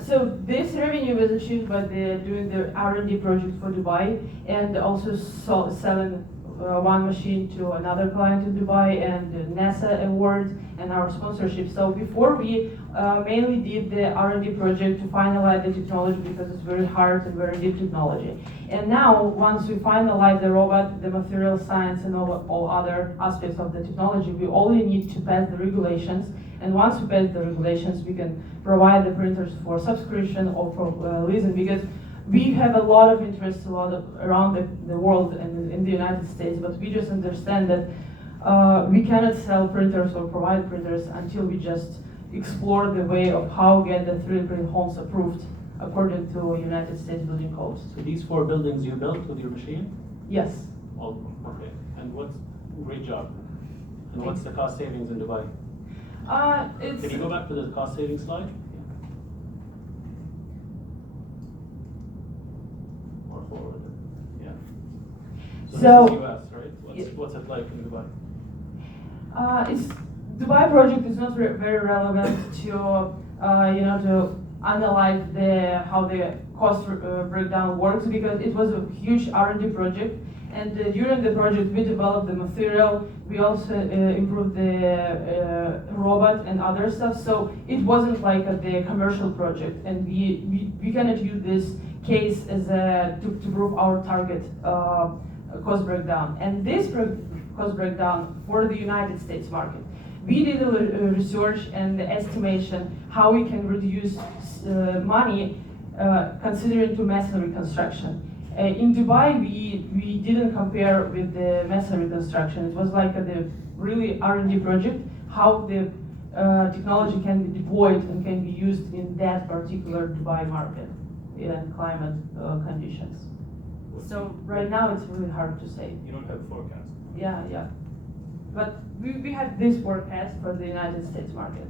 So this revenue was achieved by doing the R&D project for Dubai, and also selling one machine to another client in Dubai, and the NASA award and our sponsorship. So before we mainly did the R&D project to finalize the technology, because it's very hard and very deep technology. And now, once we finalize the robot, the material science, and all other aspects of the technology, we only need to pass the regulations. And once we pass the regulations, we can provide the printers for subscription or for leasing, because we have a lot of interest around the world and in the United States, but we just understand that we cannot sell printers or provide printers until we just explore the way of how get the 3D print homes approved according to United States building codes. So these 4 buildings you built with your machine? Yes. Oh, okay. And great job. And what's the cost savings in Dubai? Can you go back to the cost savings slide? Or forward. Yeah. So this is US, right? What's it like in Dubai? Dubai project is not very relevant to to analyze how the cost breakdown works, because it was a huge R&D project. And during the project, we developed the material. We also improved the robot and other stuff. So it wasn't like the commercial project, and we cannot use this case as to prove our target cost breakdown. And this cost breakdown for the United States market, we did a research and estimation how we can reduce money considering to masonry construction. In Dubai, we didn't compare with the masonry construction. It was like the really R&D project, how the technology can be deployed and can be used in that particular Dubai market in climate conditions. So right now it's really hard to say. You don't have a forecast. Yeah. But we have this forecast for the United States market.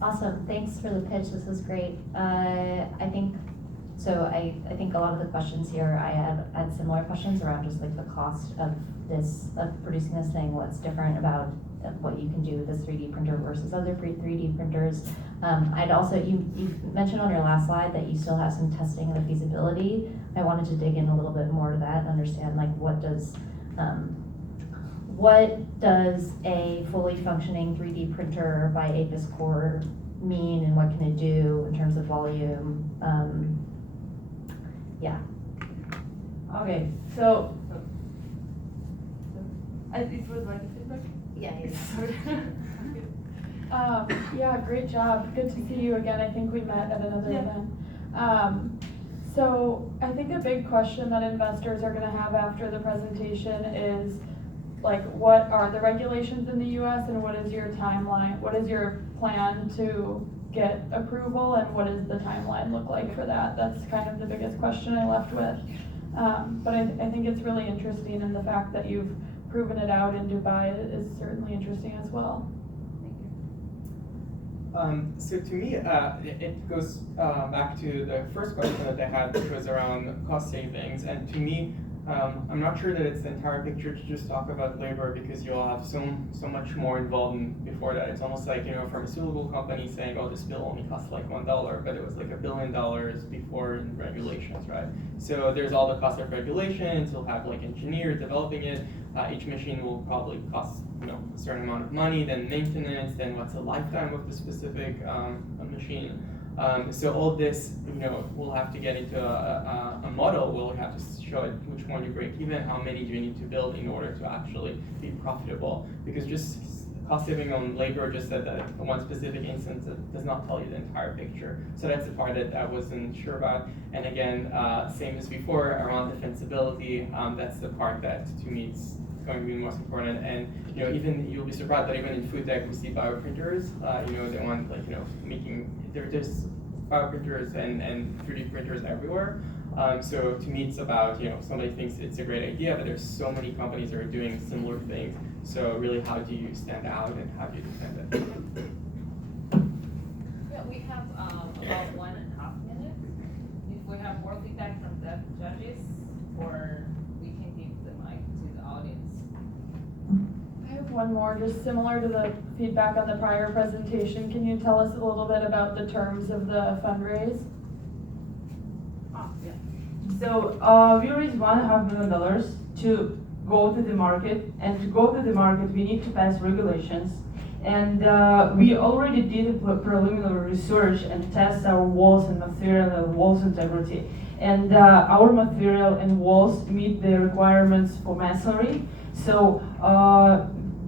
Awesome, thanks for the pitch, this is great. I think a lot of the questions here, I had similar questions around just like the cost of producing this thing, what's different about what you can do with this 3D printer versus other 3D printers. You mentioned on your last slide that you still have some testing of the feasibility. I wanted to dig in a little bit more to that and understand like what does a fully functioning 3D printer by Apis Core mean, and what can it do in terms of volume? Yeah. Okay, so it was like a feedback? Yeah. Yeah, great job. Good to see you again. I think we met at another event. So I think a big question that investors are going to have after the presentation is, like, what are the regulations in the US and what is your timeline? What is your plan to get approval, and what does the timeline look like for that? That's kind of the biggest question I left with. But I think it's really interesting, and the fact that you've proven it out in Dubai is certainly interesting as well. So to me, it goes back to the first question that I had, which was around cost savings. And to me, I'm not sure that it's the entire picture to just talk about labor, because you'll have so much more involved before that. It's almost like, a pharmaceutical company saying, oh, this pill only costs like $1, but it was like $1 billion before in regulations, right? So there's all the cost of regulations. You'll have like engineers developing it. Each machine will probably cost a certain amount of money, then maintenance, then what's the lifetime of the specific machine. So all this, we'll have to get into a model. We'll have to show it which one you break even, how many do you need to build in order to actually be profitable. Because just cost saving on labor, just at that one specific instance, it does not tell you the entire picture. So that's the part that I wasn't sure about. And again, same as before, around defensibility, that's the part that to me is going to be the most important. And even you'll be surprised that even in food tech we see bioprinters. They want making there's bioprinters and 3D printers everywhere. So to me it's about somebody thinks it's a great idea, but there's so many companies that are doing similar things. So really, how do you stand out and how do you defend it? Yeah, we have about 1.5 minutes. If we have more feedback from the judges, or we can give the mic to the audience. I have one one more, just similar to the feedback on the prior presentation. Can you tell us a little bit about the terms of the fundraise? So we raised $1.5 million to go to the market, and to go to the market, we need to pass regulations. And we already did a preliminary research and test our walls and material and walls integrity. And our material and walls meet the requirements for masonry. So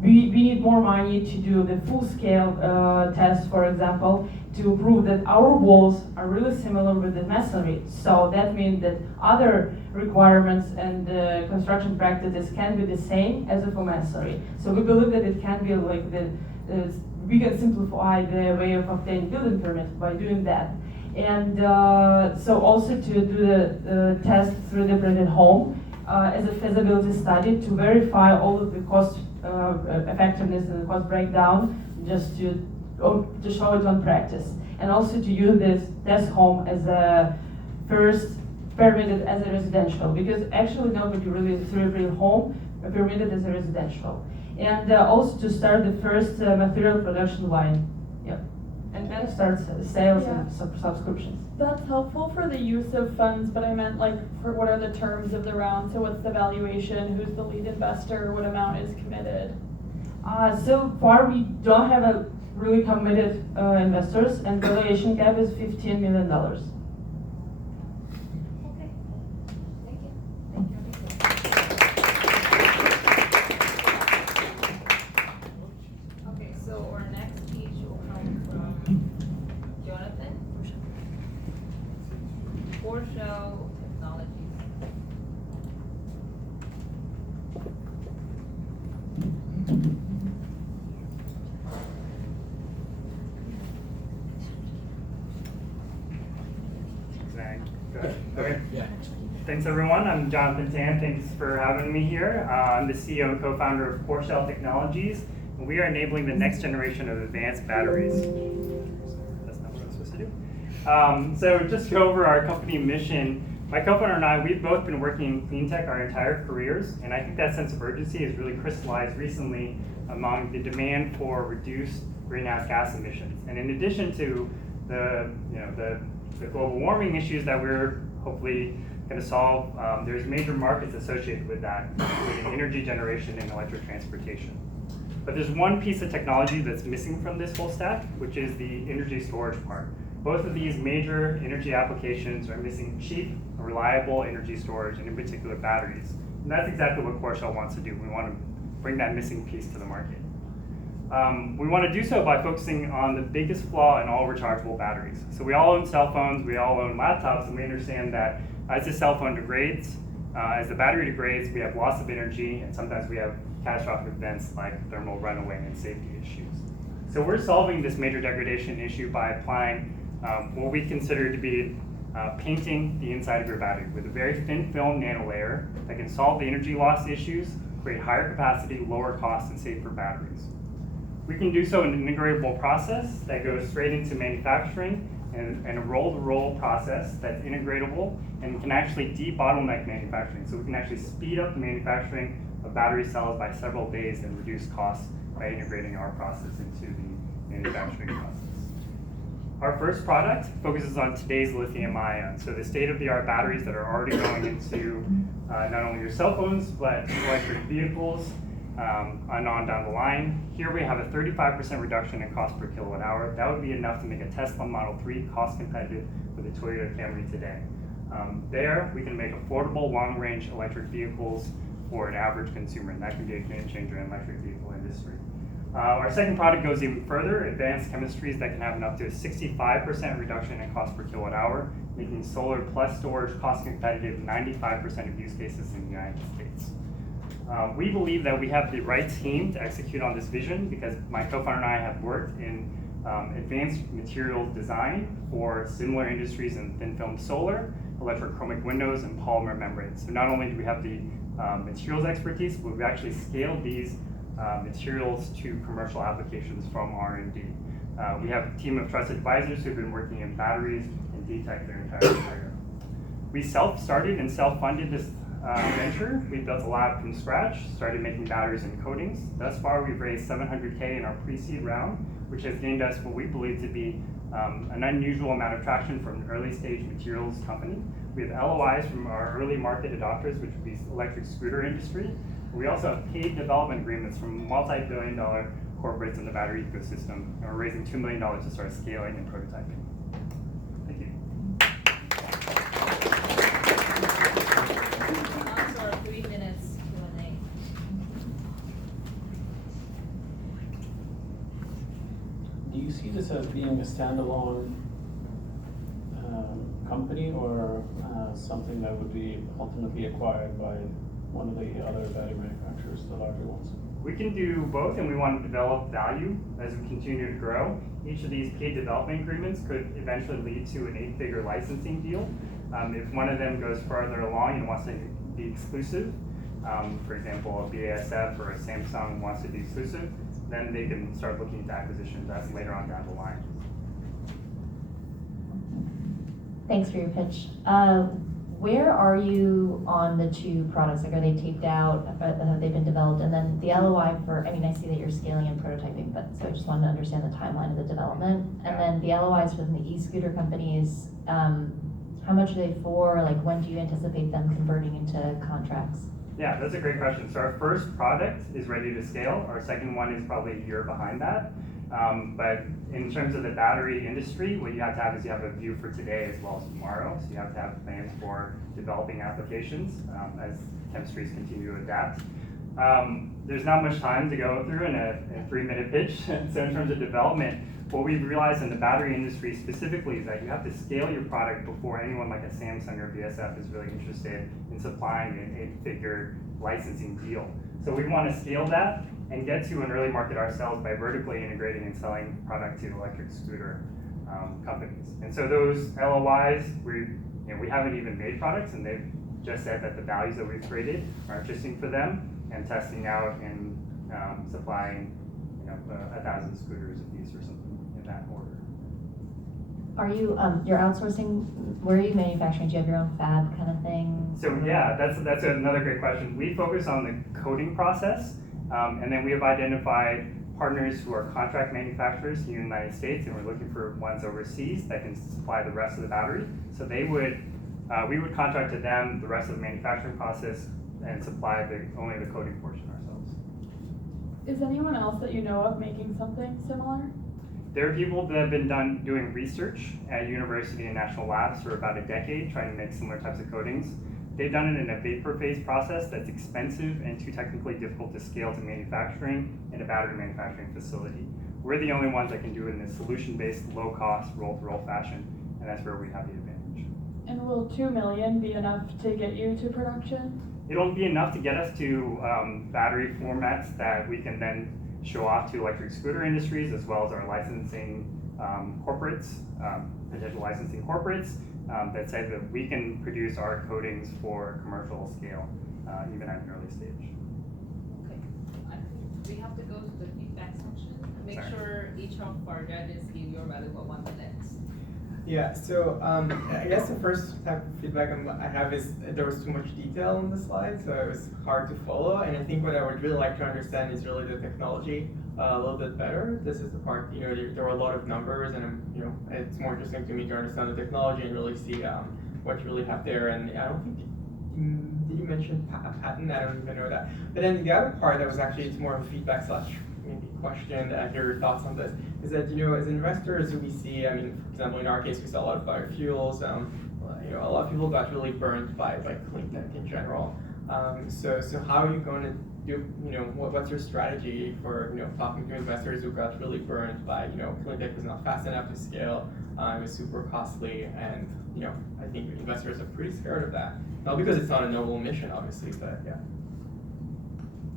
we need more money to do the full-scale test, for example, to prove that our walls are really similar with the masonry. So that means that other requirements and construction practices can be the same as for masonry. So we believe that it can be like we can simplify the way of obtaining building permits by doing that. And so also to do the test through the printed home as a feasibility study to verify all of the cost effectiveness and the cost breakdown, just to show it on practice. And also to use this test home as a first permitted as a residential, because actually nobody really through home permitted as a residential. And also to start the first material production line. Yeah. And then start sales and subscriptions. That's helpful for the use of funds, but I meant like for what are the terms of the round? So what's the valuation? Who's the lead investor? What amount is committed? So far we don't have a really committed investors, and valuation cap is $15 million. Okay. Thank you. Okay, so our next speech will come from Jonathan. Foreshell Technologies. Good. Okay. Thanks everyone. I'm Jonathan Tan. Thanks for having me here. I'm the CEO and co-founder of Foreshell Technologies, and we are enabling the next generation of advanced batteries. That's not what I'm supposed to do. So just to go over our company mission. My co-founder and I, we've both been working in clean tech our entire careers, and I think that sense of urgency has really crystallized recently among the demand for reduced greenhouse gas emissions. And in addition to the global warming issues that we're hopefully going to solve, there's major markets associated with that, including energy generation and electric transportation. But there's one piece of technology that's missing from this whole stack, which is the energy storage part. Both of these major energy applications are missing cheap, reliable energy storage, and in particular batteries. And that's exactly what Foreshell wants to do. We want to bring that missing piece to the market. We want to do so by focusing on the biggest flaw in all rechargeable batteries. So we all own cell phones, we all own laptops, and we understand that as the cell phone degrades, as the battery degrades, we have loss of energy, and sometimes we have catastrophic events like thermal runaway and safety issues. So we're solving this major degradation issue by applying what we consider to be painting the inside of your battery with a very thin film nanolayer that can solve the energy loss issues, create higher capacity, lower cost, and safer batteries. We can do so in an integratable process that goes straight into manufacturing and a roll-to-roll process that's integratable and can actually de-bottleneck manufacturing. So we can actually speed up the manufacturing of battery cells by several days and reduce costs by integrating our process into the manufacturing process. Our first product focuses on today's lithium ion. So the state-of-the-art batteries that are already going into not only your cell phones, but electric vehicles, and on down the line. Here we have a 35% reduction in cost per kilowatt hour. That would be enough to make a Tesla Model 3 cost competitive with a Toyota Camry today. There, we can make affordable long-range electric vehicles for an average consumer, and that can be a game changer in the electric vehicle industry. Our second product goes even further, advanced chemistries that can have an up to a 65% reduction in cost per kilowatt hour, making solar plus storage cost competitive 95% of use cases in the United States. We believe that we have the right team to execute on this vision because my co-founder and I have worked in advanced materials design for similar industries in thin film solar, electrochromic windows, and polymer membranes. So not only do we have the materials expertise, but we've actually scaled these materials to commercial applications from R&D. We have a team of trusted advisors who've been working in batteries and DTech their entire career. We self-started and self-funded this venture, we built a lab from scratch, started making batteries and coatings. Thus far, we've raised $700K in our pre-seed round, which has gained us what we believe to be an unusual amount of traction from an early stage materials company. We have LOIs from our early market adopters, which would be electric scooter industry. We also have paid development agreements from multi-billion-dollar corporates in the battery ecosystem, and we're raising $2 million to start scaling and prototyping. Thank you. Also, 3 minutes Q&A. Do you see this as being a standalone company or something that would be ultimately acquired by one of the other battery manufacturers, the larger ones? We can do both, and we want to develop value as we continue to grow. Each of these paid development agreements could eventually lead to an 8-figure licensing deal. If one of them goes further along and wants to be exclusive, for example, a BASF or a Samsung wants to be exclusive, then they can start looking into acquisitions. That's later on down the line. Thanks for your pitch. Where are you on the 2 products? Like, are they taped out? Have they been developed? And then the LOI for, I mean, I see that you're scaling and prototyping, but so I just wanted to understand the timeline of the development. And then the LOIs from the e-scooter companies, how much are they for? Like, when do you anticipate them converting into contracts? Yeah, that's a great question. So our first product is ready to scale. Our second one is probably a year behind that. But in terms of the battery industry, what you have to have is you have a view for today as well as tomorrow. So you have to have plans for developing applications as chemistries continue to adapt. There's not much time to go through in a 3-minute pitch. So in terms of development, what we've realized in the battery industry specifically is that you have to scale your product before anyone like a Samsung or BASF is really interested in supplying an 8-figure licensing deal. So we want to scale that and get to an early market ourselves by vertically integrating and selling product to electric scooter companies. And so those LOIs, we haven't even made products, and they've just said that the values that we've created are interesting for them, and testing out and supplying 1,000 scooters a piece or something in that order. Are you, you're outsourcing, where are you manufacturing? Do you have your own fab kind of thing? So yeah, that's another great question. We focus on the coating process, and then we have identified partners who are contract manufacturers here in the United States, and we're looking for ones overseas that can supply the rest of the battery. So we would contract to them the rest of the manufacturing process and supply only the coating portion ourselves. Is anyone else that you know of making something similar? There are people that have been doing research at university and national labs for about a decade trying to make similar types of coatings. They've done it in a vapor phase process that's expensive and too technically difficult to scale to manufacturing in a battery manufacturing facility. We're the only ones that can do it in a solution-based, low-cost, roll-to-roll fashion, and that's where we have the advantage. And will 2 million be enough to get you to production? It'll be enough to get us to battery formats that we can then show off to electric scooter industries, as well as our licensing corporates, potential licensing corporates, that say that we can produce our coatings for commercial scale, even at an early stage. Okay, we have to go to the feedback section. Make Sorry. sure each of our judges give your valuable 1 minute. Yeah, so I guess the first type of feedback I have is there was too much detail on the slide, so it was hard to follow. And I think what I would really like to understand is really the technology a little bit better. This is the part, there were a lot of numbers, and it's more interesting to me to understand the technology and really see what you really have there. And I don't think did you mention a patent? I don't even know that. But then the other part that was actually, it's more of a feedback slash maybe question, your thoughts on this, is that, as investors, we see, for example, in our case, we saw a lot of biofuels, a lot of people got really burned by clean tech in general. So how are you going to do, what's your strategy for, talking to investors who got really burned by, clean tech was not fast enough to scale, it was super costly, and, I think investors are pretty scared of that. Not because it's not a noble mission, obviously, but yeah.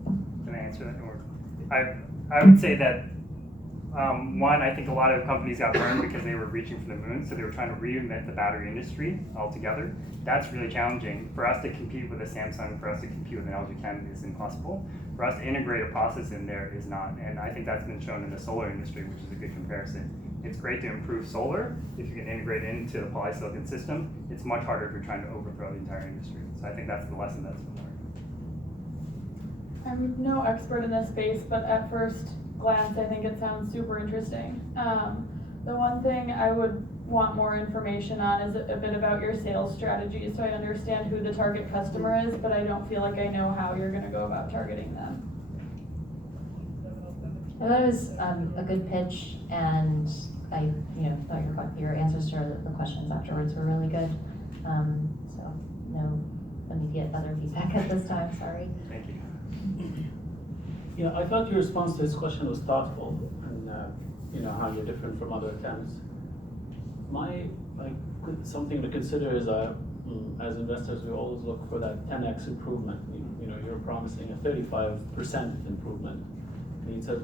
Can I answer that? I would say that One, I think a lot of companies got burned because they were reaching for the moon, so they were trying to reinvent the battery industry altogether. That's really challenging. For us to compete with a Samsung, for us to compete with an LG Chem is impossible. For us to integrate a process in there is not, and I think that's been shown in the solar industry, which is a good comparison. It's great to improve solar if you can integrate it into the polysilicon system. It's much harder if you're trying to overthrow the entire industry. So I think that's the lesson that's been learned. I'm no expert in this space, but at first glance, I think it sounds super interesting. The one thing I would want more information on is a bit about your sales strategy, so I understand who the target customer is, but I don't feel like I know how you're gonna go about targeting them. I thought it was a good pitch, and I thought your answers to the questions afterwards were really good. So no immediate other feedback at this time, sorry. Thank you. Yeah, I thought your response to this question was thoughtful, and how you're different from other attempts. Something to consider is as investors, we always look for that 10x improvement. You're promising a 35% improvement. And you said,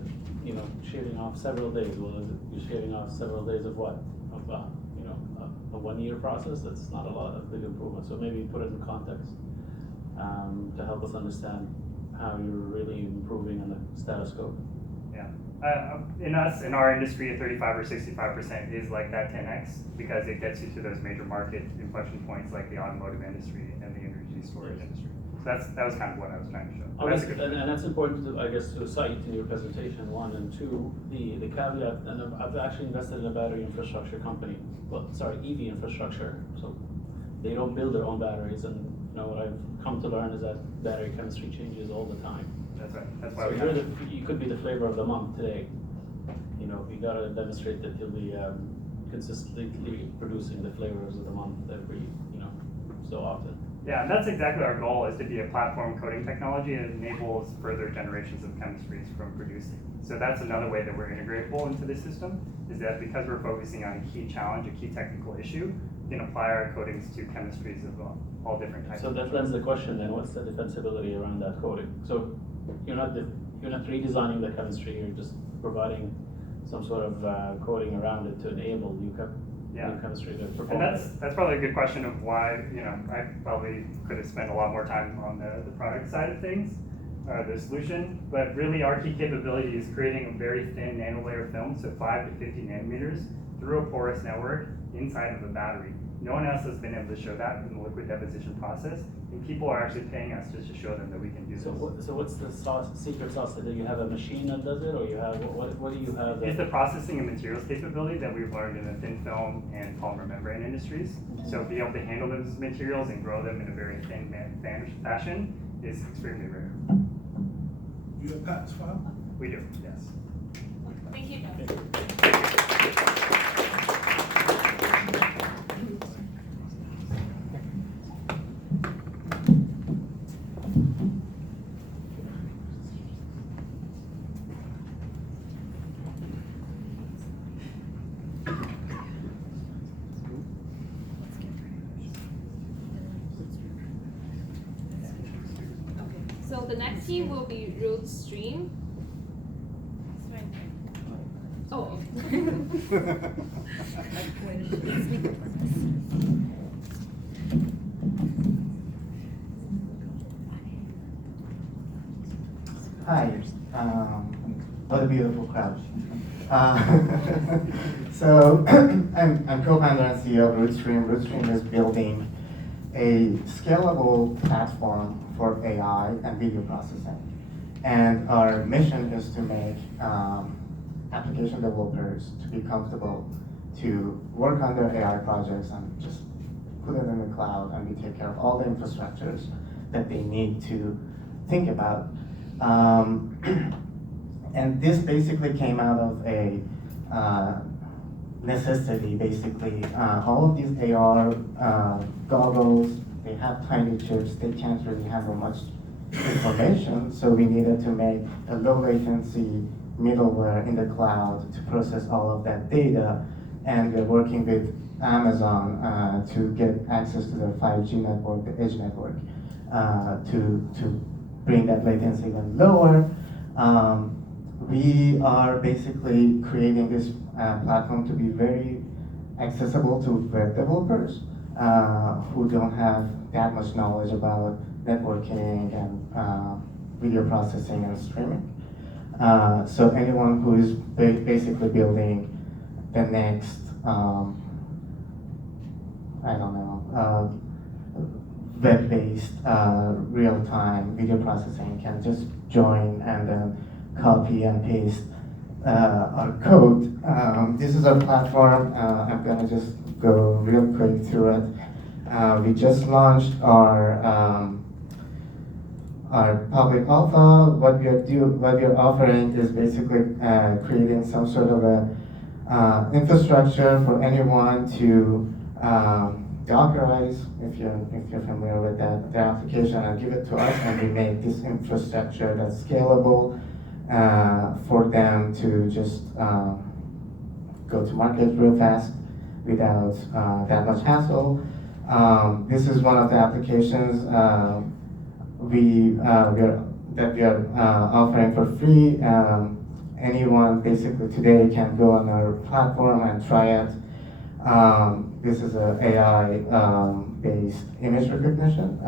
shaving off several days. Well, you're shaving off several days of what? Of a 1 year process. That's not a big improvement. So maybe put it in context to help us understand how you're really improving on the status quo. Yeah. In our industry, a 35 or 65% is like that 10x because it gets you to those major market inflection points like the automotive industry and the energy storage industry. So that was kind of what I was trying to show. And that's important, to cite in your presentation, one, and two, the caveat, and I've actually invested in a battery infrastructure company, EV infrastructure, so they don't build their own batteries, and what I've come to learn is that battery chemistry changes all the time. That's right. That's why So you could be the flavor of the month today. You gotta demonstrate that you'll be consistently producing the flavors of the month every, so often. Yeah, and that's exactly our goal, is to be a platform coding technology that enables further generations of chemistries from producing. So that's another way that we're integratable into this system, is that because we're focusing on a key challenge, a key technical issue, we can apply our coatings to chemistries of all different types. So that lends the question then, what's the defensibility around that coding? So you're not redesigning the chemistry, you're just providing some sort of coding around it to enable new chemistry to perform. And that's probably a good question of why, I probably could have spent a lot more time on the product side of things, the solution, but really our key capability is creating a very thin nanolayer film, so 5 to 50 nanometers, through a porous network inside of a battery. No one else has been able to show that in the liquid deposition process, and people are actually paying us just to show them that we can do this. So what's the secret sauce? Do you have a machine that does it, or you have what do you have? It's the processing and materials capability that we've learned in the thin film and polymer membrane industries. So being able to handle those materials and grow them in a very thin fashion is extremely rare. You have patents filed? We do, yes. Thank you. So the next team will be Root Stream. It's right there. Oh. Hi, what a beautiful crowd. So I'm co-founder and CEO of Rootstream. Rootstream is building a scalable platform for AI and video processing. And our mission is to make application developers to be comfortable to work on their AI projects and just put it in the cloud, and we take care of all the infrastructures that they need to think about. And this basically came out of a necessity, basically. All of these AR goggles, they have tiny chips, they can't really handle much information, so we needed to make a low latency middleware in the cloud to process all of that data, and we're working with Amazon to get access to their 5G network, the edge network, to bring that latency even lower. we are basically creating this platform to be very accessible to web developers who don't have that much knowledge about networking and video processing and streaming. So anyone who is basically building the next, I don't know, web-based real-time video processing can just join and then copy and paste our code. This is our platform. I'm gonna just go real quick through it. We just launched our public alpha. What we are offering is basically creating some sort of a infrastructure for anyone to Dockerize, if you're familiar with that, the application, and give it to us, and we make this infrastructure that's scalable for them to just go to market real fast without that much hassle. This is one of the applications we are offering for free. Anyone basically today can go on our platform and try it. This is an AI-based image recognition.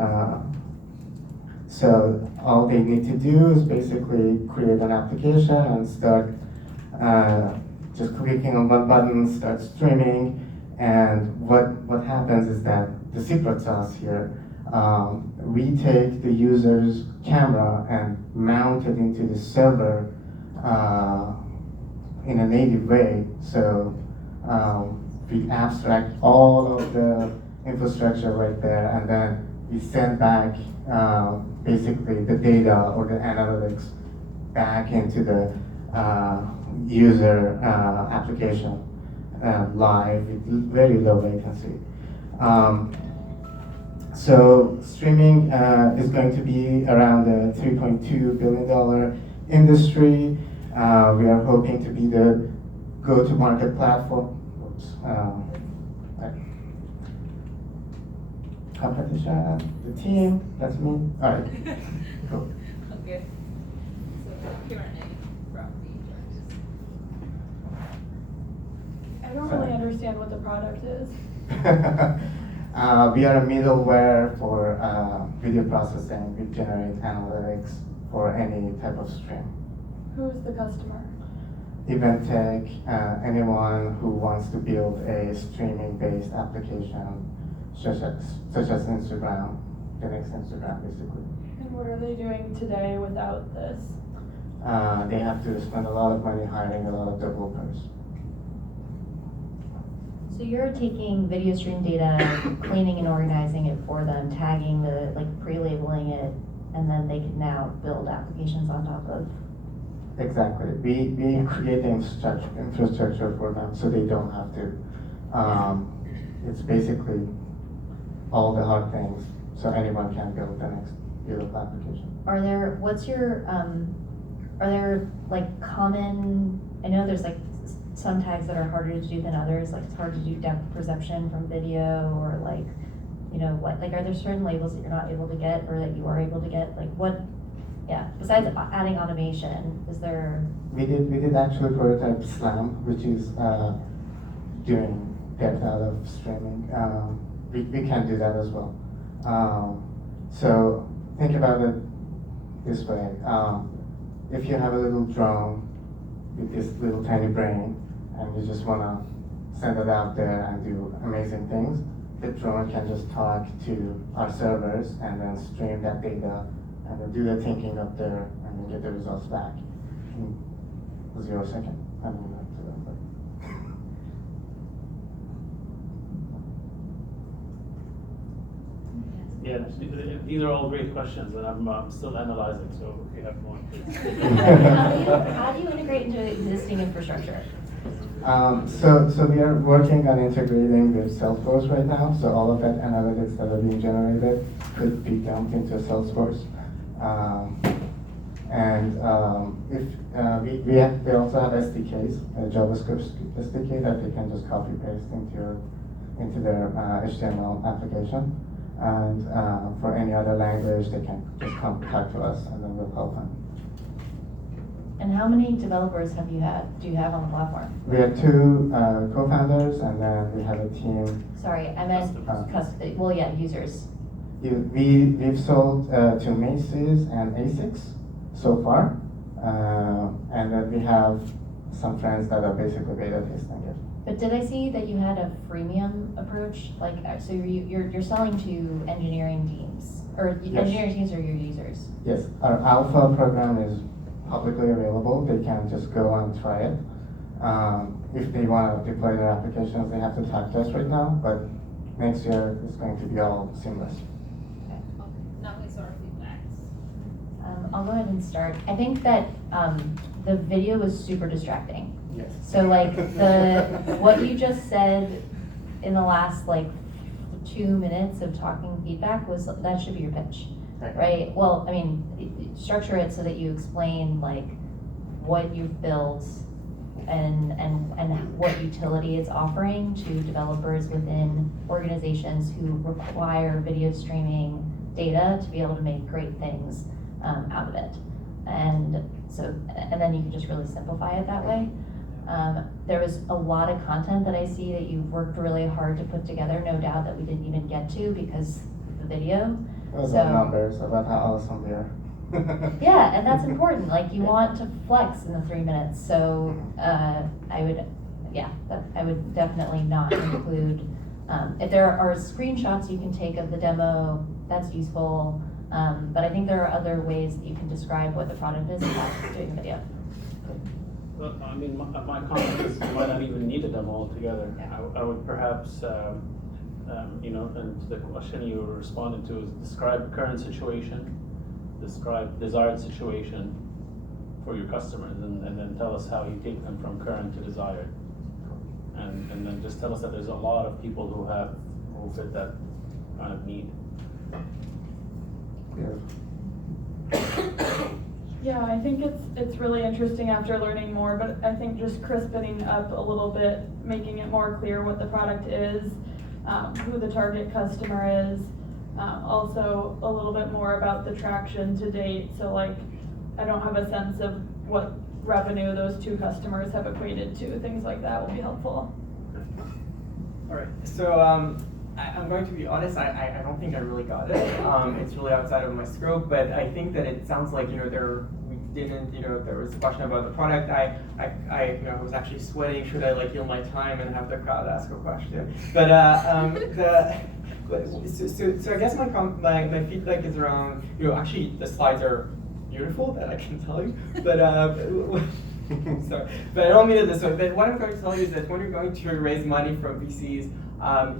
So all they need to do is basically create an application and start just clicking on one button, start streaming. And what happens is that the secret sauce here, we take the user's camera and mount it into the server in a native way. So we abstract all of the infrastructure right there, and then we send back basically the data or the analytics back into the user application live with very low latency. So streaming is going to be around the $3.2 billion industry. We are hoping to be the go-to-market platform. Competition, the team, that's me. All right, cool. Okay. So Q&A from the judges. I don't really understand what the product is. We are a middleware for video processing. We generate analytics for any type of stream. Who's the customer? Eventec, anyone who wants to build a streaming-based application, such as Instagram, the next Instagram, basically. And what are they doing today without this? They have to spend a lot of money hiring a lot of developers. So you're taking video stream data, cleaning and organizing it for them, tagging the, like pre-labeling it, and then they can now build applications on top of. Exactly. We create the infrastructure for them so they don't have to. It's basically all the hard things so anyone can build the next beautiful application. Are there, are there like common, I know there's like some tags that are harder to do than others, like it's hard to do depth perception from video, or like, you know, what, like are there certain labels that you're not able to get or that you are able to get? Like what, yeah, besides adding automation, is there? We did actually prototype Slam, which is doing depth out of streaming. We can do that as well. So think about it this way. If you have a little drone with this little tiny brain and you just want to send it out there and do amazing things, the drone can just talk to our servers and then stream that data and then do the thinking up there and then get the results back in 0 seconds. I mean, Yeah, these are all great questions, and I'm still analyzing, so if you have more, please. How do you integrate into existing infrastructure? So we are working on integrating with Salesforce right now, so all of that analytics that are being generated could be dumped into Salesforce. If we also have SDKs, a JavaScript SDK that they can just copy paste into their HTML application. And for any other language, they can just come talk to us, and then we'll help them. And how many developers do you have on the platform? We have two co-founders, and then we have a team. Sorry, I meant users. We've sold to Macy's and ASICS so far, and then we have some friends that are basically beta testing it. But did I see that you had a freemium approach? Like, so you're selling to engineering teams, or Yes. engineering teams are your users? Yes, our alpha program is publicly available. They can just go and try it. If they want to deploy their applications, they have to type test right now, but next year it's going to be all seamless. Okay. Now we sort of feedbacks. I'll go ahead and start. I think that the video was super distracting. Yes. So like what you just said in the last like 2 minutes of talking feedback that should be your pitch, right? Well, I mean, structure it so that you explain like what you've built and what utility it's offering to developers within organizations who require video streaming data to be able to make great things out of it. And then you can just really simplify it that way. There was a lot of content that I see that you've worked really hard to put together, no doubt that we didn't even get to because of the video. Those So- are numbers about how awesome we are. Yeah, and that's important, like you want to flex in the 3 minutes, so I would definitely not include, if there are screenshots you can take of the demo, that's useful, but I think there are other ways that you can describe what the product is without doing the video. Well, I mean, my comment is you might not even need a demo altogether. I would perhaps, and the question you were responding to is describe current situation, describe desired situation for your customers, and then tell us how you take them from current to desired. And then just tell us that there's a lot of people who fit that kind of need. Yeah, I think it's really interesting after learning more, but I think just crisping up a little bit, making it more clear what the product is, who the target customer is, also a little bit more about the traction to date. So like, I don't have a sense of what revenue those two customers have equated to. Things like that will be helpful. All right, so I'm going to be honest, I don't think I really got it. It's really outside of my scope, but I think that it sounds like, there was a question about the product. I was actually sweating, should I like yield my time and have the crowd ask a question? But so I guess my feedback is around, actually the slides are beautiful, that I can tell you, but sorry, but I don't mean it this way. But what I'm going to tell you is that when you're going to raise money from VCs,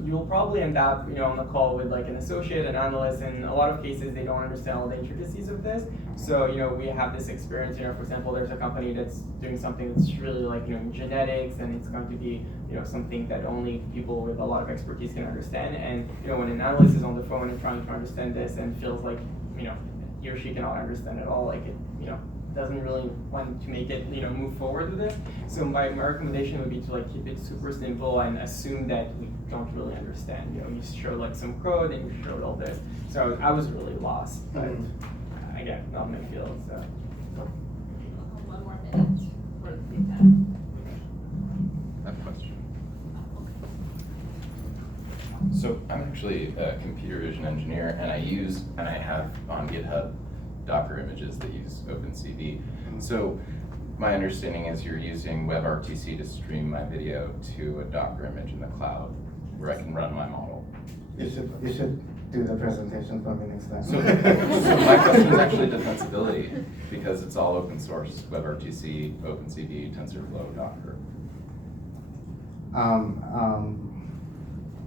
you'll probably end up, on the call with like an associate, an analyst, and in a lot of cases they don't understand all the intricacies of this. So, we have this experience, for example, there's a company that's doing something that's really like, genetics, and it's going to be, something that only people with a lot of expertise can understand. And, when an analyst is on the phone and trying to understand this and feels like, he or she cannot understand it all, like it, doesn't really want to make it, move forward with it. So my recommendation would be to like keep it super simple and assume that we don't really understand. You show like some code and you showed all this. So I was really lost, but again, not my field. So. 1 more minute for the feedback. I have a question. So I'm actually a computer vision engineer, and I have on GitHub Docker images that use OpenCV. So my understanding is you're using WebRTC to stream my video to a Docker image in the cloud where I can run my model. You should do the presentation for me next time. So my question is actually defensibility, because it's all open source, WebRTC, OpenCV, TensorFlow, Docker.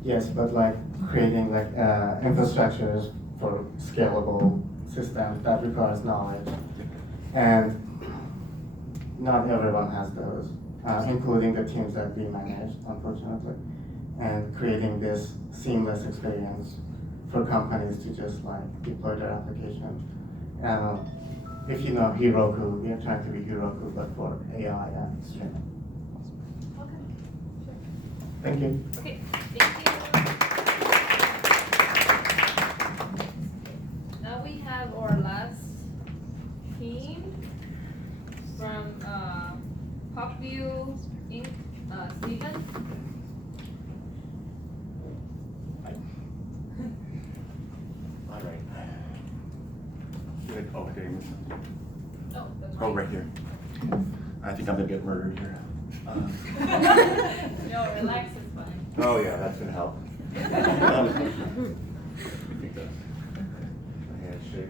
Yes, but like creating like infrastructures for scalable systems that requires knowledge, and not everyone has those, including the teams that we manage, unfortunately. And creating this seamless experience for companies to just like deploy their application. If you know Heroku, we are trying to be Heroku, but for AI and streaming. Okay, sure. Thank you. Okay, thank you. Now we have our last team from I think I'm gonna get murdered here. No, relax, it's fine. Oh yeah, that's gonna help. Handshake.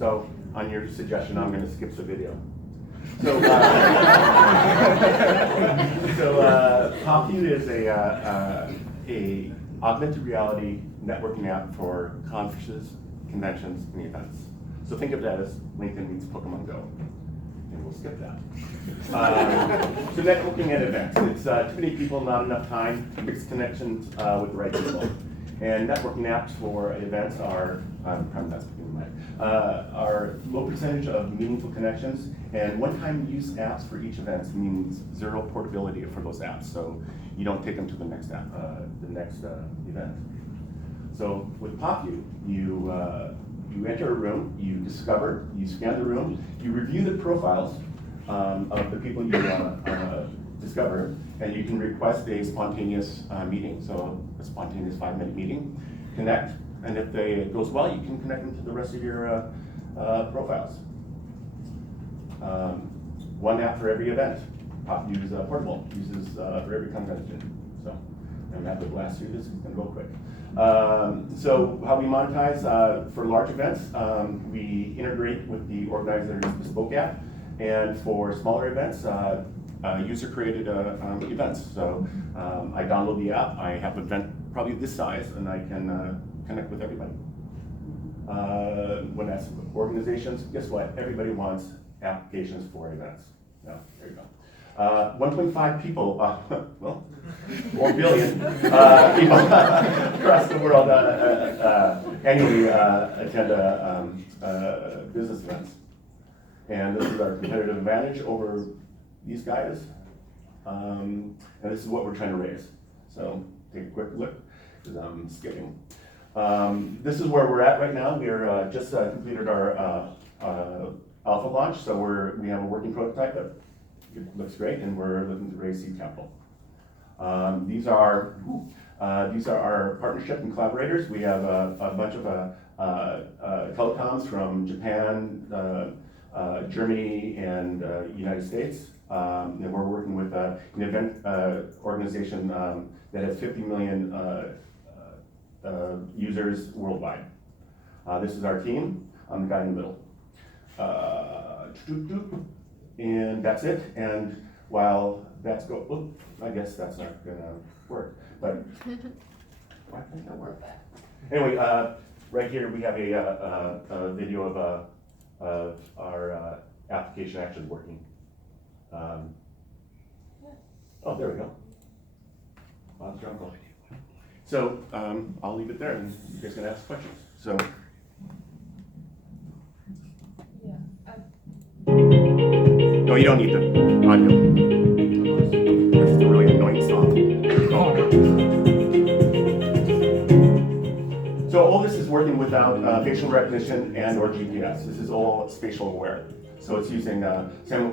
So, on your suggestion, I'm gonna skip the video. So, PopView is a augmented reality networking app for conferences, conventions, and events. So think of that as LinkedIn meets Pokemon Go. And we'll skip that. So networking at events. It's too many people, not enough time, fixed connections with the right people. And networking apps for events are, I'm probably not speaking to are low percentage of meaningful connections, and one-time use apps for each event means zero portability for those apps. So you don't take them to the next app, event. So with PopView, you enter a room, you discover, you scan the room, you review the profiles of the people you discover, and you can request a spontaneous meeting. So a spontaneous 5-minute meeting, connect, and if it goes well, you can connect them to the rest of your profiles. One app for every event. PopView is portable, uses for every convention. So I'm gonna have to blast through this, it's gonna go quick. So how we monetize for large events, we integrate with the organizer's bespoke app, and for smaller events, user-created events. So I download the app, I have an event probably this size, and I can connect with everybody. When that's organizations, guess what? Everybody wants applications for events. No, there you go. 1.5 people, well, 4 billion people across the world annually attend business events. And this is our competitive advantage over these guys. And this is what we're trying to raise. So take a quick look, because I'm skipping. This is where we're at right now. We're just completed our alpha launch, so we have a working prototype that it looks great, and we're looking to raise seed capital. These are our partnership and collaborators. We have a bunch of telecoms from Japan, Germany, and United States. And we're working with an event organization that has 50 million users worldwide. This is our team. I'm the guy in the middle. And that's it. And while that's I guess that's not gonna work. But why can't that work? Anyway, right here we have a video of our application actually working. Oh, there we go. Bob's drum roll. So I'll leave it there, and you guys can ask questions. So. No, you don't need the audio. This is a really annoying song. So all this is working without facial recognition and or GPS. This is all spatial aware. So it's using simultaneous